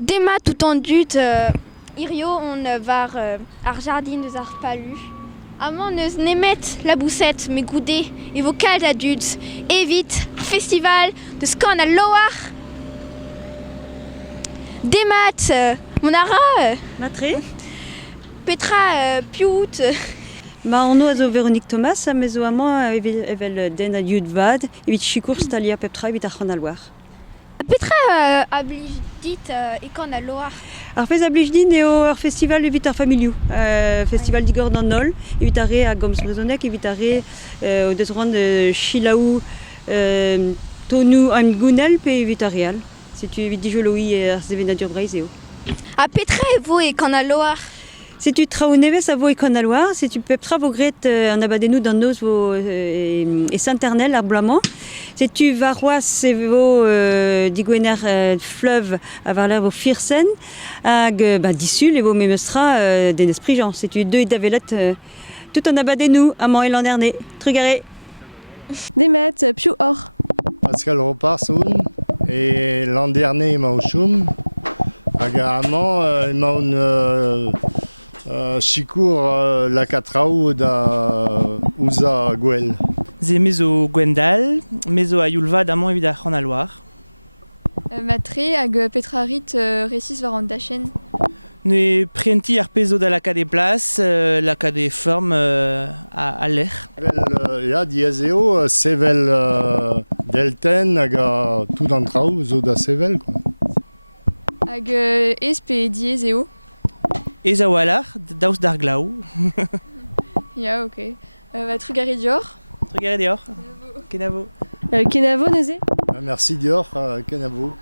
Dema tout en dut, Irio on var ar jardin deus ar palu. Amañ neus nemet la boussette me goude e vo kalt a dud. Evit festival de skan a loar. Demat mon ara Matre? Petra piout. Ma anno a zo Véronique Thomas, a mezo amañ evel den a yud vad, evit chikour stalia peptra evit ar c'han a loar. Petra a blij dit e kan a loar. Ar fez a blij din eo ar festival evit ar familiou. Festival digor d'an nol, evit ar re a gomz brezonek, evit ar re o deus ran chilaou tonou am gounel pe evit ar real. Setu evit dijoloui ar zevenadur breiz eo. A Petra e vo e kan a loar. Setu traoù nevez a vo e kan a loar, setu peptra vo gret an abadennou d'an noz vo e Saint-Ernel ar bloaman. Setu varoaz se vo digwener fleuve a var l'air vo Firsen hag disul e vo memeustra den esprijan. Setu deux e davelet tout an abadennou amañ e lannerne. Trugare. Demet, piou or. Pascal Roparsoun et l'an dernier emañ o choum hag amañ emañ chikour lakatraoù da ouza gwell. Ze mezo Gwendal, mezo a Yulvad amañ evit ar c'han a loar. Matre hag Petra rit resis war an dachen. Ne prenti ar pezo da laka de plas, laka de form a lec'h. Ya diez eo sevel delten hag tout an traoù zo da sevel. Hag pe diez eo. Ez a walar, daoust d'ar glaou. Ya, ok. Va trugare dior. Trugare deoc'h. Kenavo. Kenavo neuze? Merci Dior, Kenavo.